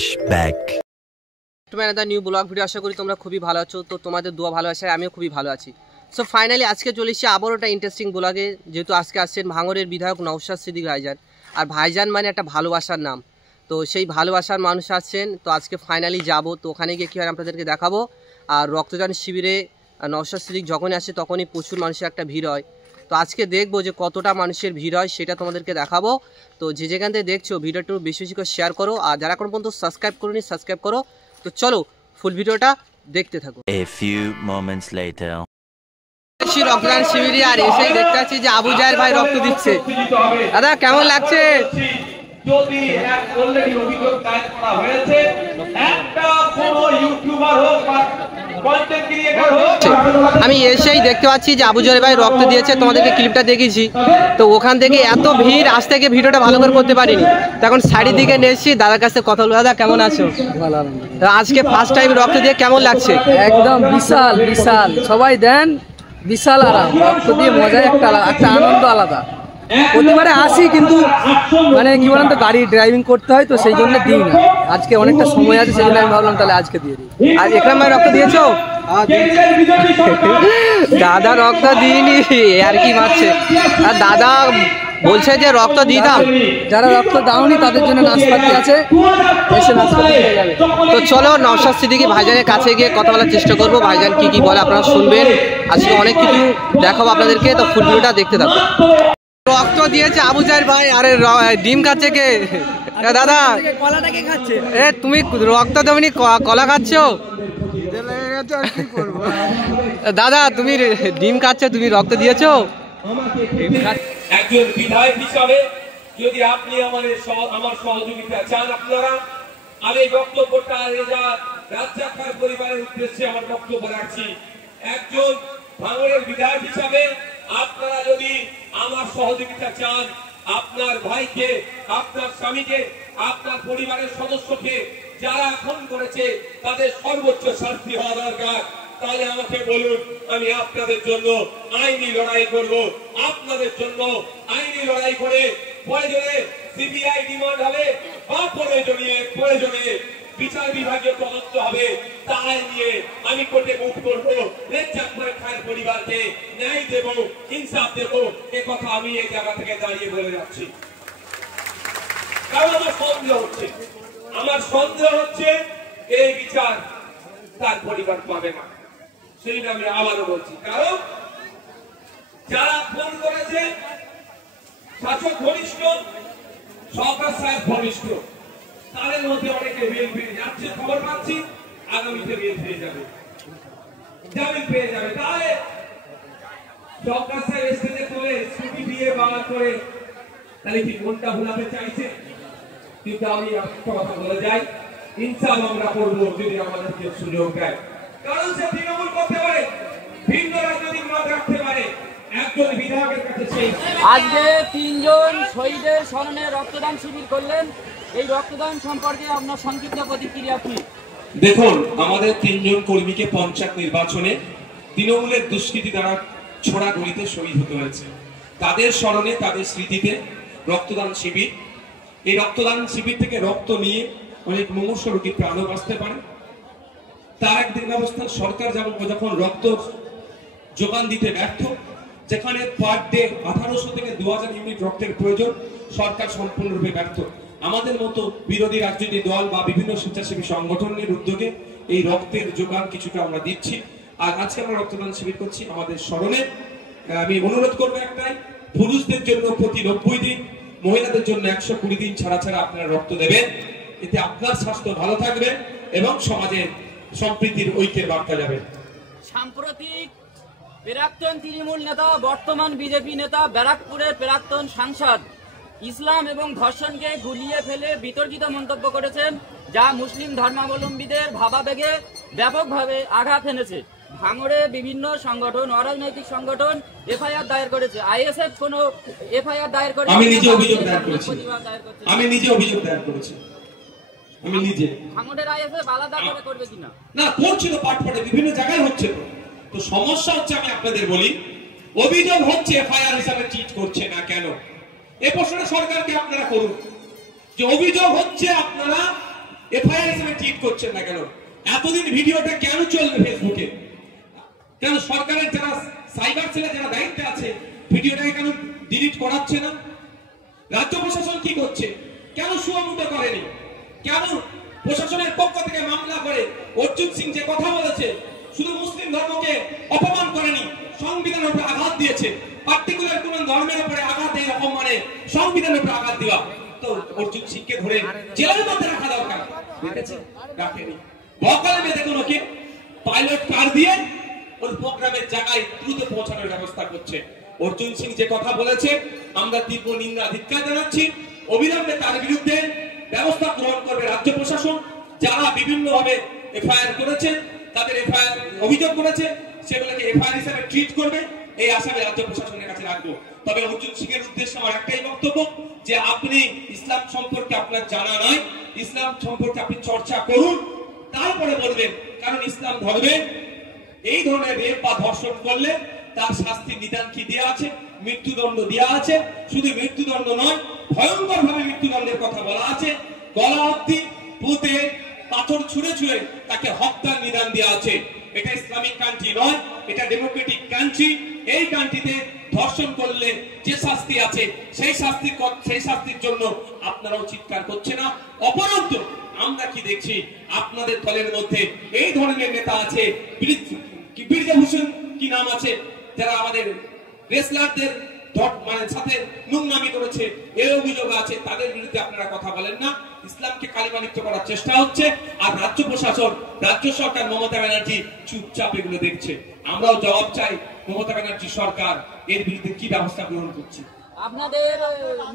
Flashback. একটা new blog video, আশা করি তোমরা খুবই ভালো আছো। তো তোমাদের দোয়া ভালোবাসায় আমিও খুবই ভালো আছি। সো ফাইনালি আজকে চলে এসেছি আবারও একটা ইন্টারেস্টিং ব্লগে, যেহেতু আজকে আসছেন ভাঙড়ের বিধায়ক নওশাদ সিদ্দিক ভাইজান। আর ভাইজান মানে একটা ভালোবাসার নাম, তো সেই ভালোবাসার মানুষ আসছেন। তো আজকে ফাইনালি যাব, তো ওখানে গিয়ে কী হয় আপনাদেরকে দেখাবো। আর রক্তদান শিবিরে নওশাদ সিদ্দিক যখনই আসে তখনই প্রচুর মানুষের একটা ভিড় হয়। তো আজকে দেখবো যে কতটা মানুষের ভিড় হয়, সেটা তোমাদেরকে দেখাবো। তো যে যেখান থেকে দেখছো ভিডিওটা একটু বেশি বেশি করে শেয়ার করো, আর যারা কোনো পর্যন্ত সাবস্ক্রাইব করোনি সাবস্ক্রাইব করো। তো চলো ফুল ভিডিওটা দেখতে থাকো। A few moments later. রক্তদান শিবিরে আর এসেই দেখতে পাচ্ছি যে আবু জাহেল ভাই রক্ত দিচ্ছে। দাদা কেমন লাগছে? যদি এক অলরেডি অভিযোগ দায়ের করা হয়েছে, একটা কোনো ইউটিউবার হোক বা কন্টেন্ট ক্রিয়েটর হোক, আমি এসেই দেখতে পাচ্ছি যে আবু জাহেল ভাই রক্ত দিয়েছে। তোমাদেরকে ক্লিপটা দেখিয়েছি। তো ওখান থেকে এত ভিড়, আজ থেকে ভিডিওটা ভালো করে করতে পারিনি। তখন সাইডের দিকে নিয়ে এসেছি, দাদার কাছে কথা বলবো। দাদা কেমন আছো? আজকে ফার্স্ট টাইম রক্ত দিয়ে কেমন লাগছে? একদম বিশাল বিশাল, সবাই দেন, বিশাল আরাম। রক্ত দিয়ে মজা একটা আনন্দ আলাদা। প্রতিবারে আসি, কিন্তু মানে কি বলেন তো, গাড়ি ড্রাইভিং করতে হয়, তো সেই জন্য দিই না। আজকে অনেকটা সময় আছে, সেই জন্য আমি ভাবলাম তাহলে আজকে দিয়ে দিই। আর একরাম ভাই রক্ত দিয়েছো? দাদা রক্ত দিইনি, আর কি মারছে। আর দাদা বলছে যে রক্ত দিতাম। যারা রক্ত দাওনি তাদের জন্য নাশপাতি আছে, এসে নাশপাতি পেয়ে যাবে। তো চলো নওশাদ সিদ্দিকী ভাইজানের কাছে গিয়ে কথা বলার চেষ্টা করবো। ভাইজান কি কি বলে আপনারা শুনবেন। আজকে অনেক কিছু দেখাবো আপনাদেরকে, তো ফুল ভিডিওটা দেখতে থাকো। রক্ত দিয়েছে আবু জাহেল ভাই। আরে ডিম খাচ্ছে কে? দাদা কলাটাকে খাচ্ছে। এ তুমি রক্ত দেবনি, কলা খাচ্ছ? দাদা তুমি ডিম খাচ্ছ, তুমি রক্ত দিয়েছো? একজন বিধায়ক হিসাবে যদি আপনি আমার সহযোগিতা চান, আপনারা, আমি বক্তব্যটা রাজ্জাক খান পরিবারের উদ্দেশ্যে আমার বক্তব্য রাখছি। একজন ভাঙড়ের বিধায়ক হিসাবে আপনারা যদি আমার সহযোগিতা চান, আপনার ভাইকে, আপনার স্বামীকে, আপনার পরিবারের সদস্যকে যারা খুন করেছে তাদের সর্বোচ্চ শাস্তি হওয়া দরকার, তাহলে আমাকে বলুন, আমি আপনাদের জন্য আইনি লড়াই করব। আপনাদের জন্য আইনি লড়াই করে প্রয়োজনে সিবিআই ডিমান্ড হবে বা প্রয়োজনে বিচার বিভাগীয় তদন্ত হবে, তাই নিয়ে আমি কোর্টে মুখ করবো। রাজ্জাক খানের পরিবারকে ন্যায় দেব, ইনসাফ দেব, এ কথা আমি এই জায়গা থেকে দাঁড়িয়ে বলে যাচ্ছি। কারণ আমার সন্দেহ হচ্ছে এই বিচার তার পরিবার পাবে না। সেটা আমি আবারও বলছি, কারণ যারা ফোন করেছে শাসক ঘনিষ্ঠ, সরকার সাহেব ঘনিষ্ঠ, তাদের মধ্যে অনেকে বেল পেয়ে যাচ্ছে, খবর পাচ্ছি আগামীতে বেল পেয়ে যাবে, জামিন পেয়ে যাবে। তাহলে সরকার সাহেব স্টেজে করে ছুটি দিয়ে বাংলা করে তাহলে কি মনটা ভুলাতে চাইছে? কিন্তু আমি একটা কথা বলে যাই, ইনসাফ আমরা করবো যদি আমাদেরকে সুযোগ দেয়। কারণ সে তৃণমূল করতে পারে, ভিন্ন রাজনৈতিক মত রাখতে পারে, একজন বিধায়কের কাছে সেই। আজকে 3 জন শহীদের স্মরণে রক্তদান শিবির করলেন। এই রক্তদান সম্পর্কে আপনার সংক্ষিপ্ত প্রতিক্রিয়া কি? দেখুন, আমাদের 3 জন কর্মীকে পঞ্চায়েত নির্বাচনে তৃণমূলের দুষ্কৃতী দ্বারা ছোড়া গুলিতে শহীদ হতে হয়েছে। তাদের স্মরণে, তাদের স্মৃতিতে রক্তদান শিবির। এই রক্তদান শিবির থেকে রক্ত নিয়ে অনেক মুমূর্ষু রোগীর প্রাণও বাঁচতে পারে। তার একদিন ব্যবস্থা সরকার যখন রক্ত যোগান দিতে ব্যর্থ, যেখানে পার ডে 1800 থেকে 2000 ইউনিট রক্তের প্রয়োজন, সরকার সম্পূর্ণরূপে ব্যর্থ। আমাদের মতো বিরোধী রাজনৈতিক দল বা বিভিন্ন স্বেচ্ছাসেবী সংগঠনের উদ্যোগে এই রক্তের যোগান কিছুটা আমরা দিচ্ছি। আর আজকে আমরা রক্তদান শিবির করছি আমাদের স্মরণে। আমি অনুরোধ করবো একটাই, পুরুষদের জন্য প্রতি 90 দিন, মহিলাদের জন্য 120 দিন ছাড়া আপনারা রক্ত দেবেন। এতে আপনার স্বাস্থ্য ভালো থাকবে এবং সমাজের সম্প্রীতির ঐক্যের বার্তা যাবে। সাম্প্রতিক প্রাক্তন তৃণমূল নেতা, বর্তমান বিজেপি নেতা, ব্যারাকপুরের প্রাক্তন সাংসদ ইসলাম এবং ধর্ষণকে গুলিয়ে ফেলে বিতর্কিত মন্তব্য করেছেন, যা মুসলিম ধর্মাবলম্বীদের ভাবাবেগে ব্যাপকভাবে আঘাত এনেছে। ভাঙড়ে বিভিন্ন সংগঠন, অরাজনৈতিক সংগঠন এফআইআর দায়ের করেছে। আইএসএফ কোনো এফআইআর দায়ের করেছে? আমি নিজে অভিযোগ দায়ের করেছি। আমি নিজে ভাঙড়ের আইএসএফ আলাদা করে করবে কিনা? না, করছে তো, পাটপাটে বিভিন্ন জায়গায় হচ্ছে। তো সমস্যা হচ্ছে, আমি আপনাদের বলি, অভিযোগ হচ্ছে এফআইআর হিসাবে ট্রিট করছে না কেন? এই প্রশ্নটা সরকারকে আপনারা করুন, যে অভিযোগ হচ্ছে আপনারা এফআইআর হিসেবে ট্রিট করছেন না কেন? এতদিন ভিডিওটা কেন চলবে ফেসবুকে? কেন সরকারের যারা সাইবার সেলে যারা দায়িত্বে আছে ভিডিওটাকে কেন ডিলিট করাচ্ছে না? রাজ্য প্রশাসন কি করছে? কেন সুমুক্ত করেনি? কেন প্রশাসনের পক্ষ থেকে মামলা করে অর্জুন সিং যে কথা বলেছে শুধু মুসলিম ধর্মকে অপমান করেনি, সংবিধানের উপরে আঘাত দিয়েছে, পার্টিকুলার কোন ধর্মের উপরে আঘাত এই রকম মানে সংবিধানের উপরে আঘাত দেওয়া, তো অর্জুন সিংকে ধরে জেলের মধ্যে রাখা দরকার, দেখেছে? রাখেনি। বকালে বেঁধে কোনোকে পাইলট কার দিয়ে ওই প্রোগ্রামের জায়গায় দ্রুত পৌঁছানোর ব্যবস্থা করছে। অর্জুন সিং যে কথা বলেছে আমরা তীব্র নিন্দা ধিক্কার জানাচ্ছি। অবিলম্বে তার বিরুদ্ধে ব্যবস্থা গ্রহণ করবে রাজ্য প্রশাসন। যারা বিভিন্নভাবে এফআইআর করেছে, তাদের এফআইআর অভিযোগ করেছে, সেগুলোকে এফআইআর হিসেবে ট্রিট করবে, এই আশায় রাজ্য প্রশাসনের কাছে রাখবো। তবে অর্জুন সিং এর উদ্দেশ্যে আমার একটাই বক্তব্য যে আপনি ইসলাম সম্পর্কে আপনার জানা নাই, ইসলাম সম্পর্কে আপনি চর্চা করুন, তারপরে বলবেন। কারণ ইসলাম ধর্মে এই ধরনের রেপ বা ধর্ষণ করলে তার শাস্তির নিদান কি দেওয়া আছে? মৃত্যুদণ্ড দেওয়া আছে। শুধু মৃত্যুদণ্ড নয়, ভয়ঙ্কর ভাবে মৃত্যুদণ্ডের কথা বলা আছে। গলা অবধি পুঁতে পাথর ছুঁড়ে ছুঁড়ে তাকে হত্যার নিদান দেওয়া আছে। এটা ইসলামিক কান্ট্রি নয়, এটা ডেমোক্রেটিক কান্ট্রি। এই কান্ট্রিতে ধর্ষণ করলে যে শাস্তি আছে সেই শাস্তির জন্য আপনারাও চিৎকার করছে না। অপরন্তু আমরা কি দেখছি, আপনাদের দলের মধ্যে এই ধরনের নেতা আছে, বীরভূষণ কি নাম আছে, যারা আমাদের রেসলারদের মানে সাথে নোংরামি করেছে, এর অভিযোগ আছে। তাদের বিরুদ্ধে আপনারা কথা বলেন না। ইসলামকে কালিমালিপ্ত করার চেষ্টা হচ্ছে, আর রাজ্য প্রশাসন, রাজ্য সরকার, মমতা ব্যানার্জি চুপচাপ এগুলো দেখছে। আমরাও জবাব চাই, মমতা ব্যানার্জি সরকার এর বিরুদ্ধে কি ব্যবস্থা গ্রহণ করছে? আপনাদের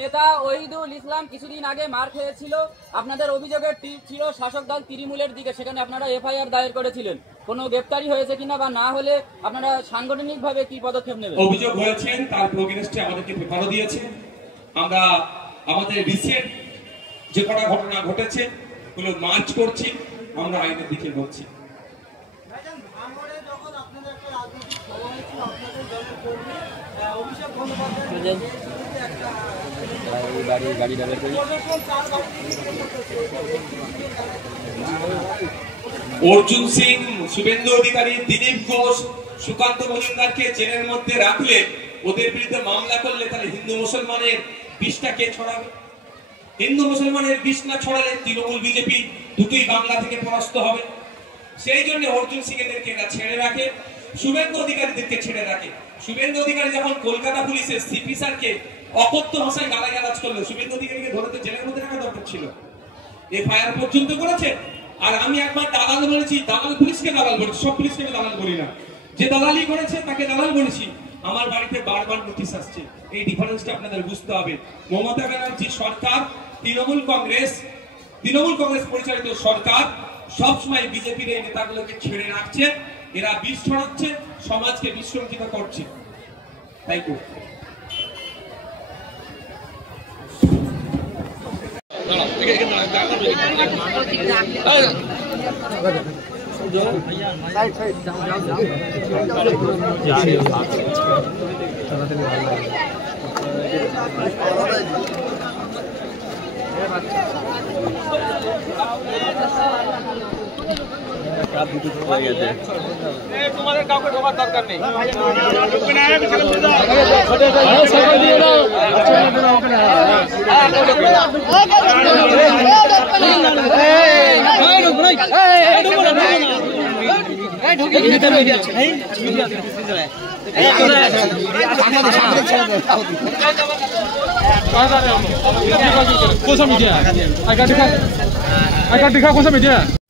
নেতা ওহিদুল ইসলাম কিছুদিন আগে মার খেয়েছিল, আপনাদের অভিযোগের তীর ছিল শাসক দল তৃণমূলের দিকে, সেখানে আপনারা এফআইআর দায়ের করেছিলেন। কোনো গ্রেফতারি হয়েছে কিনা, বা না হলে আপনারা সাংগঠনিকভাবে কি পদক্ষেপ নেবেন? অভিযোগ হয়েছেন, তার প্রোগ্রেসটি আমাদেরকে পেপারও দিয়েছে। আমরা আমাদের রিসেন্ট যে কটা ঘটনা ঘটেছে ওগুলো মার্চ করছি, আমরা আইনের দিকে বলছি। অর্জুন সিং, শুভেন্দু অধিকারী, দিলীপ ঘোষ, সুকান্ত মজুমদারকে জেলের মধ্যে রাখলে, ওদের বিরুদ্ধে মামলা করলে, তাহলে হিন্দু মুসলমানের বিষটা কে ছড়াবে? হিন্দু মুসলমানের বিষ না ছড়ালে তৃণমূল বিজেপি দুটোই বাংলা থেকে পরাস্ত হবে। সেই জন্য অর্জুন সিং এদেরকে এরা ছেড়ে রাখে, শুভেন্দু অধিকারীদেরকে ছেড়ে রাখে। শুভেন্দু অধিকারী যখন কলকাতা পুলিশের সিপি স্যারকে অকথ্য ভাষায় গালাগালাজ করলো, শুভেন্দু অধিকারীকে ধরে জেলের মধ্যে রাখা দরকার ছিল। এফআইআর পর্যন্ত করেছে। আর আমি একবার দালাল বলেছি, দালাল পুলিশকে দালাল বলেছি, সব পুলিশকে দালাল বলি না। যে দালালি করেছে তাকে দালাল বলেছি। আমার বাড়িতে বারবার নোটিশ আসছে, এই ডিফারেন্সটা আপনাদের বুঝতে হবে। মমতা ব্যানার্জি সরকার, তৃণমূল কংগ্রেস পরিচালিত সরকার সবসময় বিজেপির এই নেতাগুলোকে ছেড়ে রাখছে। এরা বিষ ছড়াচ্ছে, সমাজকে বিশৃঙ্খলিত করছে। তাই তো তোমাদের কাউকে ঢোকার দরকার নেই। कौन सा मीडिया? I got दिखा कौन सा मीडिया?